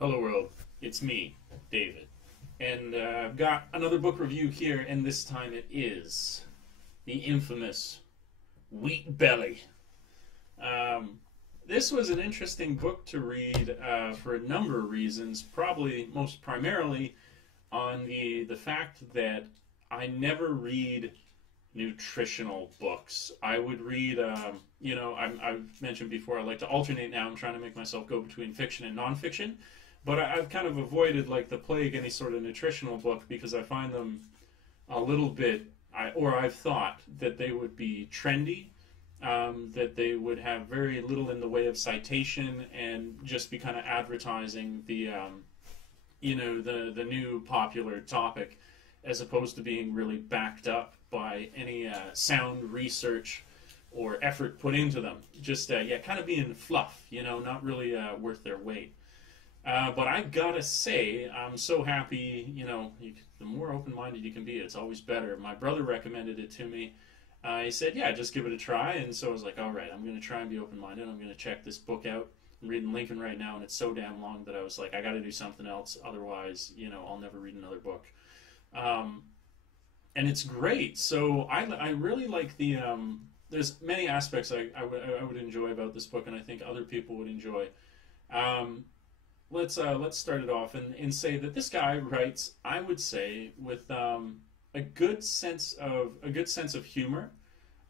Hello world, it's me, David, and I've got another book review here, and this time it is the infamous Wheat Belly. This was an interesting book to read for a number of reasons, probably most primarily on the fact that I never read nutritional books. I would read, I've mentioned before, I like to alternate now. I'm trying to make myself go between fiction and nonfiction. But I've kind of avoided, like the plague, any sort of nutritional book because I find them a little bit, I've thought that they would be trendy, that they would have very little in the way of citation and just be kind of advertising the new popular topic, as opposed to being really backed up by any sound research or effort put into them. Just kind of being fluff, not really worth their weight. But I gotta say, I'm so happy, the more open-minded you can be, it's always better. My brother recommended it to me. He said, yeah, just give it a try. And so I was like, all right, I'm going to try and be open-minded. I'm going to check this book out. I'm reading Lincoln right now, and it's so damn long that I was like, I got to do something else. Otherwise, I'll never read another book. And it's great. So I really like there's many aspects I would enjoy about this book, and I think other people would enjoy. Let's start it off and say that this guy writes, I would say, with a good sense of humor,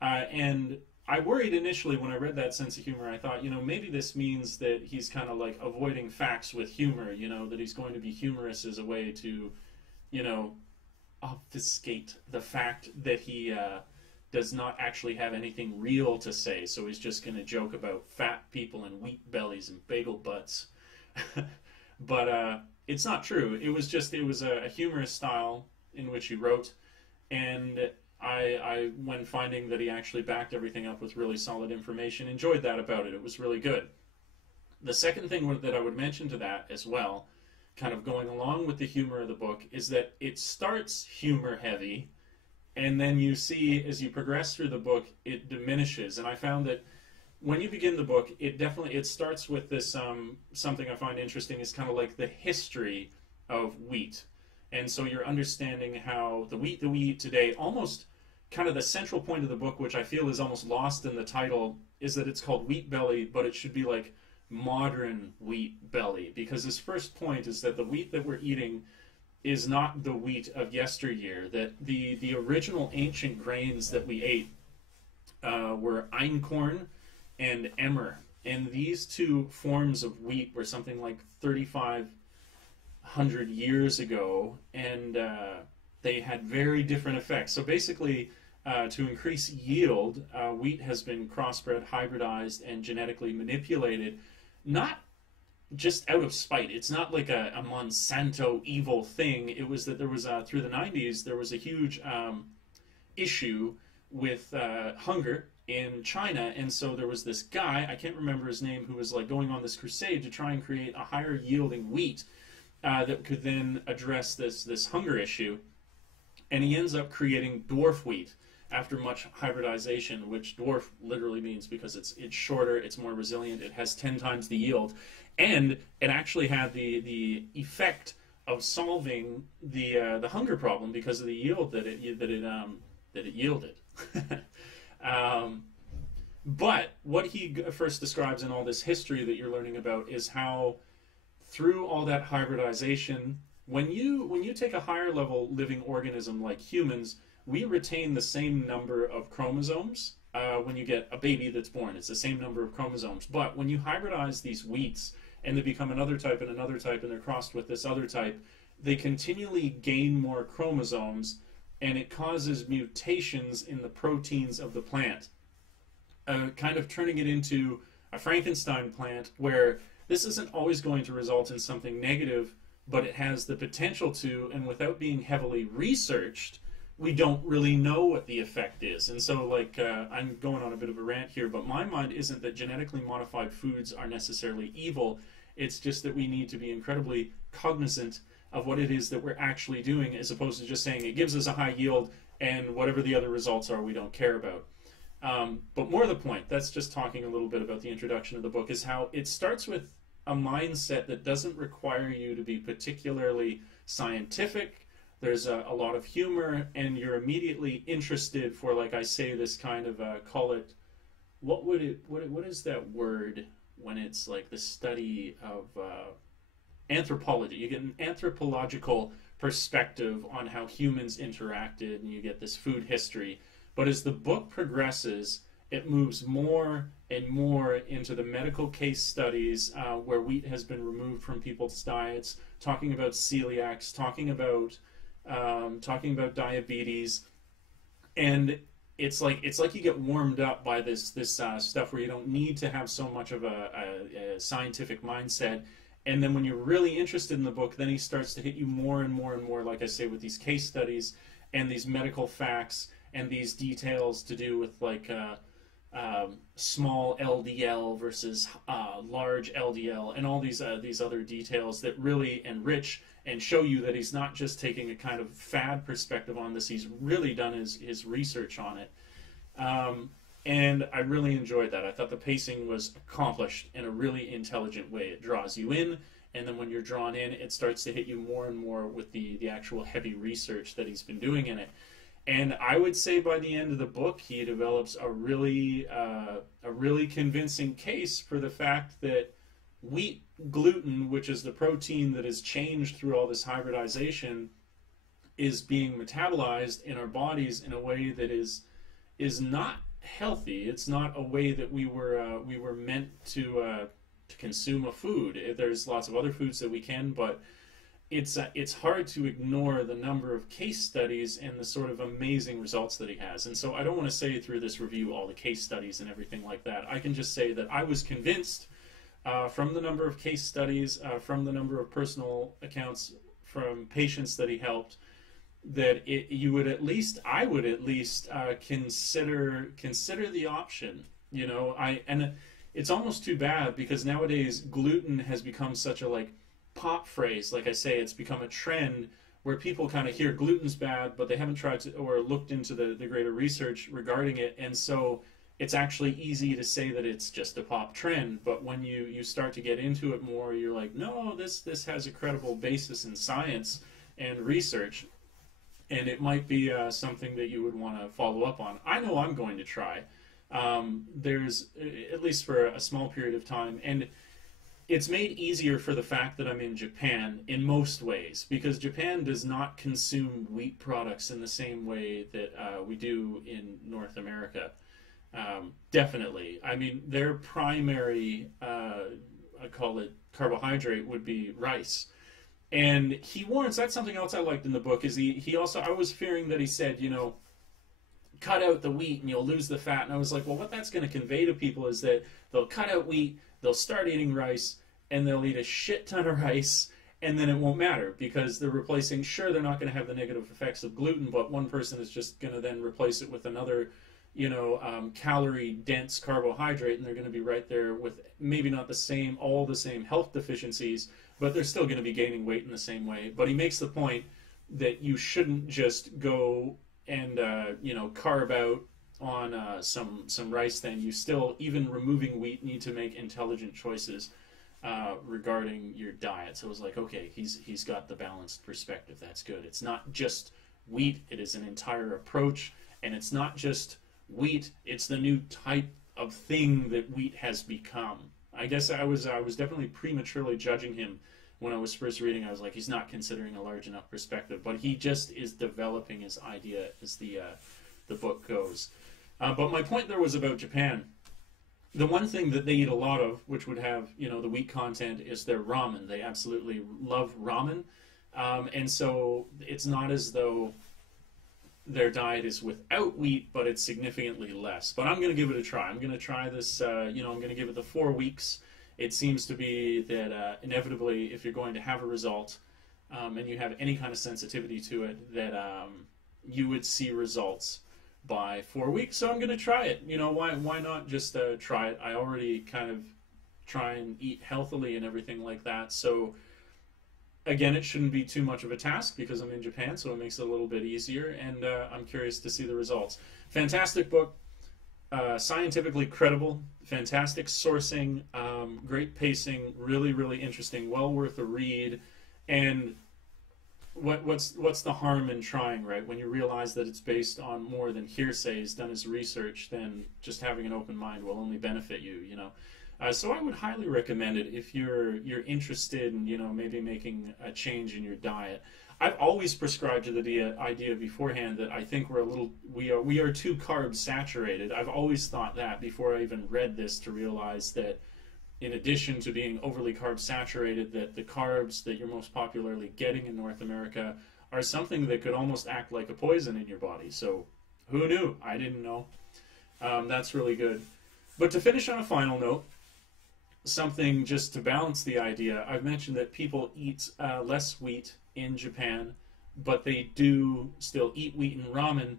and I worried initially when I read that sense of humor. I thought, maybe this means that he's kind of like avoiding facts with humor, that he's going to be humorous as a way to, obfuscate the fact that he does not actually have anything real to say. So he's just going to joke about fat people and wheat bellies and bagel butts. But it's not true. It was a humorous style in which he wrote, and I, when finding that he actually backed everything up with really solid information, enjoyed that about it. It was really good. The second thing that I would mention to that as well, kind of going along with the humor of the book, is that it starts humor heavy, and then you see as you progress through the book it diminishes. And I found that when you begin the book, it starts with this something I find interesting is kind of like the history of wheat. And so you're understanding how the wheat that we eat today, almost kind of the central point of the book, which I feel is almost lost in the title, is that it's called Wheat Belly, but it should be like modern wheat belly. Because his first point is that the wheat that we're eating is not the wheat of yesteryear, that the original ancient grains that we ate were einkorn and emmer. And these two forms of wheat were something like 3,500 years ago, and they had very different effects. So basically, to increase yield, wheat has been crossbred, hybridized, and genetically manipulated, not just out of spite. It's not like a Monsanto evil thing. It was that there was, through the 90s, there was a huge issue with hunger in China, and so there was this guy, I can't remember his name, who was like going on this crusade to try and create a higher yielding wheat that could then address this hunger issue. And he ends up creating dwarf wheat after much hybridization, which dwarf literally means because it's shorter, it's more resilient, it has 10 times the yield, and it actually had the effect of solving the hunger problem because of the yield that it yielded. But what he first describes in all this history that you're learning about is how through all that hybridization, when you take a higher level living organism like humans, we retain the same number of chromosomes. When you get a baby that's born, it's the same number of chromosomes. But when you hybridize these wheats and they become another type and another type and they're crossed with this other type, they continually gain more chromosomes, and it causes mutations in the proteins of the plant, kind of turning it into a Frankenstein plant, where this isn't always going to result in something negative, but it has the potential to, and without being heavily researched, we don't really know what the effect is. And so, I'm going on a bit of a rant here, but my mind isn't that genetically modified foods are necessarily evil. It's just that we need to be incredibly cognizant of what it is that we're actually doing, as opposed to just saying it gives us a high yield and whatever the other results are we don't care about. But more the point, that's just talking a little bit about the introduction of the book, is how it starts with a mindset that doesn't require you to be particularly scientific. There's a lot of humor, and you're immediately interested for, like I say, this kind of call it, what is that word when it's like the study of anthropology? You get an anthropological perspective on how humans interacted, and you get this food history. But as the book progresses, it moves more and more into the medical case studies where wheat has been removed from people's diets, talking about celiacs, talking about diabetes, and it's like you get warmed up by this stuff where you don't need to have so much of a scientific mindset. And then when you're really interested in the book, then he starts to hit you more and more and more, like I say, with these case studies and these medical facts and these details to do with like small LDL versus large LDL, and all these other details that really enrich and show you that he's not just taking a kind of fad perspective on this. He's really done his research on it. And I really enjoyed that. I thought the pacing was accomplished in a really intelligent way. It draws you in, and then when you're drawn in, it starts to hit you more and more with the actual heavy research that he's been doing in it. And I would say by the end of the book, he develops a really convincing case for the fact that wheat gluten, which is the protein that is changed through all this hybridization, is being metabolized in our bodies in a way that is not healthy. It's not a way that we were meant to consume a food. There's lots of other foods that we can, but it's hard to ignore the number of case studies and the sort of amazing results that he has. And so I don't want to say through this review all the case studies and everything like that. I can just say that I was convinced from the number of case studies, from the number of personal accounts from patients that he helped, that I would at least consider the option. You know, and it's almost too bad because nowadays gluten has become such a like pop phrase. Like I say, it's become a trend where people kind of hear gluten's bad, but they haven't tried to or looked into the greater research regarding it, and so it's actually easy to say that it's just a pop trend. But when you start to get into it more, you're like, no, this has a credible basis in science and research, and it might be something that you would want to follow up on. I know I'm going to try. There's at least for a small period of time, and it's made easier for the fact that I'm in Japan in most ways, because Japan does not consume wheat products in the same way that we do in North America. Definitely. I mean, their primary, I call it carbohydrate, would be rice. And he warns, that's something else I liked in the book, is he also, I was fearing that he said, you know, cut out the wheat and you'll lose the fat. And I was like, well, what that's going to convey to people is that they'll cut out wheat, they'll start eating rice, and they'll eat a shit ton of rice, and then it won't matter because they're replacing, sure, they're not going to have the negative effects of gluten, but one person is just going to then replace it with another, you know, calorie-dense carbohydrate, and they're going to be right there with maybe not all the same health deficiencies, but they're still going to be gaining weight in the same way. But he makes the point that you shouldn't just go and, you know, carve out on some rice then. You still, even removing wheat, need to make intelligent choices regarding your diet. So it was like, okay, he's got the balanced perspective. That's good. It's not just wheat. It is an entire approach, and it's not just wheat. It's the new type of thing that wheat has become. I guess I was definitely prematurely judging him when I was first reading. I was like, he's not considering a large enough perspective, but he just is developing his idea as the book goes. But my point there was about Japan. The one thing that they eat a lot of, which would have, you know, the wheat content, is their ramen. They absolutely love ramen. And so it's not as though their diet is without wheat, but it's significantly less. But I'm going to give it a try. I'm going to try this, you know, I'm going to give it the 4 weeks. It seems to be that inevitably, if you're going to have a result, and you have any kind of sensitivity to it, that you would see results by 4 weeks. So I'm going to try it. You know, why not just try it? I already kind of try and eat healthily and everything like that. So again, it shouldn't be too much of a task because I'm in Japan, so it makes it a little bit easier, and I'm curious to see the results. Fantastic book, scientifically credible, fantastic sourcing. great pacing, really, really interesting, well worth a read. And what's the harm in trying, right? When you realize that it's based on more than hearsays done as research, then just having an open mind will only benefit you, you know. So I would highly recommend it if you're interested in, you know, maybe making a change in your diet. I've always prescribed to the idea beforehand that I think we are too carb saturated. I've always thought that before I even read this, to realize that in addition to being overly carb saturated, that the carbs that you're most popularly getting in North America are something that could almost act like a poison in your body. So who knew? I didn't know. That's really good. But to finish on a final note, something just to balance the idea, I've mentioned that people eat less wheat in Japan, but they do still eat wheat in ramen.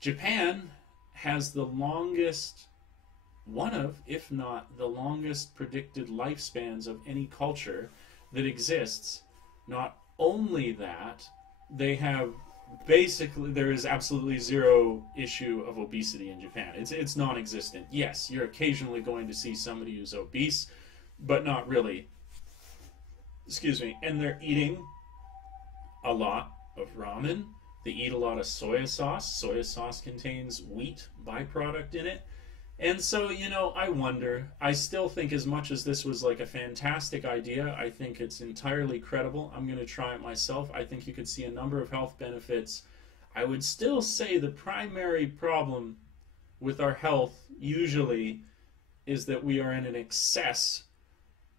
Japan has the longest, one of, if not the longest, predicted lifespans of any culture that exists. Not only that, they have basically, there is absolutely zero issue of obesity in Japan. It's non-existent. Yes, you're occasionally going to see somebody who's obese, but not really. Excuse me. And they're eating a lot of ramen. They eat a lot of soy sauce. Soy sauce contains wheat byproduct in it. And so, you know, I wonder, I still think, as much as this was like a fantastic idea, I think it's entirely credible. I'm going to try it myself. I think you could see a number of health benefits. I would still say the primary problem with our health usually is that we are in an excess,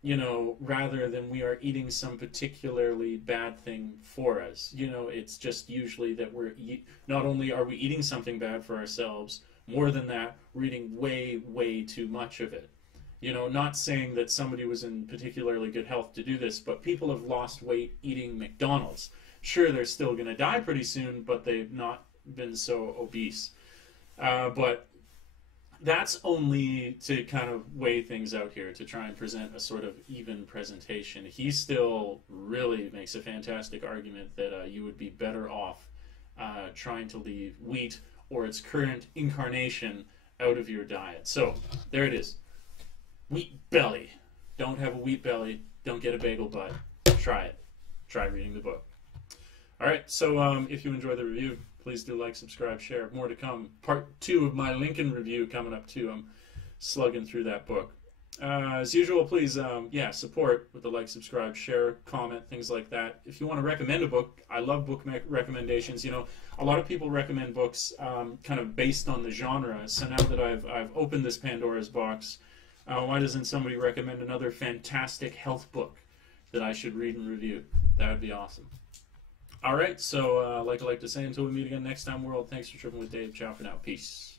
you know, rather than we are eating some particularly bad thing for us. You know, it's just usually that not only are we eating something bad for ourselves, more than that, we're eating way, way too much of it. You know, not saying that somebody was in particularly good health to do this, but people have lost weight eating McDonald's. Sure, they're still going to die pretty soon, but they've not been so obese. But that's only to kind of weigh things out here, to try and present a sort of even presentation. He still really makes a fantastic argument that you would be better off trying to leave wheat or its current incarnation out of your diet. So there it is. Wheat belly. Don't have a wheat belly. Don't get a bagel butt. Try it. Try reading the book. All right, so if you enjoy the review, please do like, subscribe, share. More to come. Part 2 of my Lincoln review coming up too. I'm slugging through that book. As usual, please, support with the like, subscribe, share, comment, things like that. If you want to recommend a book, I love book recommendations. You know, a lot of people recommend books kind of based on the genre. So now that I've opened this Pandora's box, why doesn't somebody recommend another fantastic health book that I should read and review? That would be awesome. All right, so like I like to say, until we meet again next time, world, thanks for tripping with Dave. Ciao for now. Peace.